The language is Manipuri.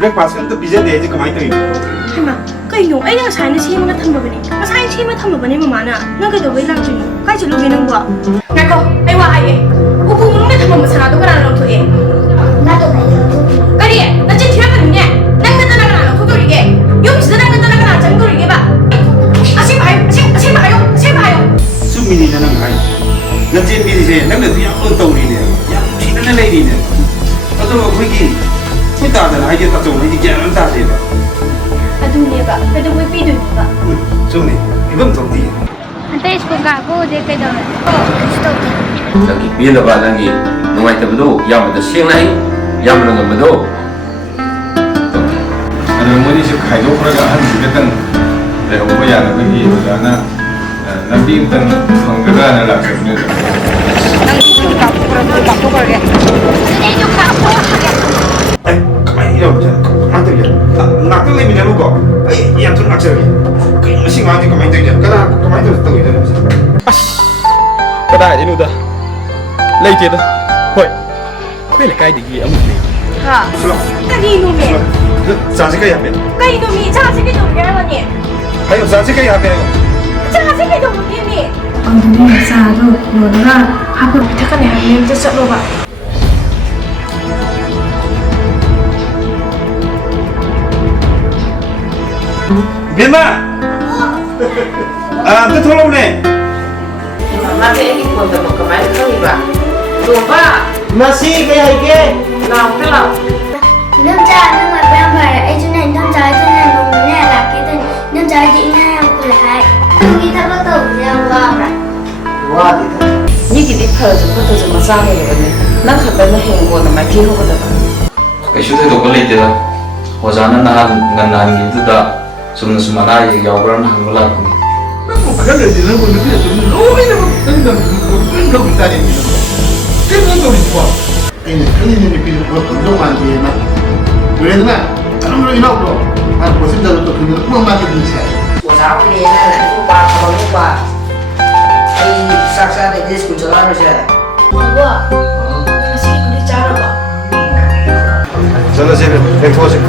breakfast kan tu pizza deh je kemana tu? Hema, kau ini, ayah saya ni siapa nak tambah bini? Masa ayah siapa tambah bini mana? Nak kau dah bilang cini, kau cakap bini gua. Nak kau, ayah ayah, upu mulu ni tambah masalah tu kan orang tu eh. Nak tu ayah. Kau dia, nak jadi siapa ni? Nak kau nak orang tu tu dia. Yuk bisa nak kau nak orang jangan tu dia ba. Asyik bayu. Sumi ni nak ayah. Nak jadi bini saya, nak tu yang untung ni dia, yang tidak nak lagi ni. Atau apa lagi? Kita ada lagi tak tahu lagi jangan tak ada. Aduh ni ba, aduh gue pidu ba. Sumi, ibu tahu dia. Nanti sekolah aku dia kena. Lagi pilih apa lagi? Numai terbetul, yang betul siang lagi, yang belum betul. Ada mungkin si kayu mereka harus kita leh apa yang nak pergi mana nanti kita menggerak nak kerja. Ini juga aku. Kemana dia macam? Kemana tu dia? Nak tu lebih dulu kok. Yang tu nak cari. Kau mesti mati kemana tu dia? Kerana kemana tu tahu dia mesti. Có đại đến nữa lấy tiền thôi hội quên là cái gì ông đi Ha, cái gì nô mì? Sao cái gì vậy? Cái nô mì, cha sẽ cái đồ cái gì nè? Hay là sao cái gì vậy? Cha sẽ cái đồ cái gì? Ông đi làm sao rồi? Rồi nó là học được thế cái này em sẽ sợ đâu vậy? Biến mà. Tôi thua lâu nè. Masih ini pun tak kemarin kali ba. Coba masih kayak ke? lau ke lau. Nước cha nước mặt bên phải là cho nên nước trái cho nên nó muốn là cái tên nước trái chị ngay không phải hai. Khi ta bắt đầu gieo vào rồi. Wah di tu. Ni kita perlu betul betul masalah ni kan. Nak kata nak henggo nama kiri kau dah. Kaisu tu dokar lagi dah. Hojana nahan nganan gitu dah. Semana yang jauh beran hangulah pun. Kalau dia nak buat dia tu, lori nak tentang tadi ni. Kita tu lupa. Ini pilih buat untuk mandi nak. Boleh tak? Kalau boleh nak tu, aku pasti dah tu pilih untuk mandi ni saya. 我查你那来不把他们不把，哎，啥啥的，你是不知道那些。 Gua, masih ikut bicara ba? Sana sini, ekor sini.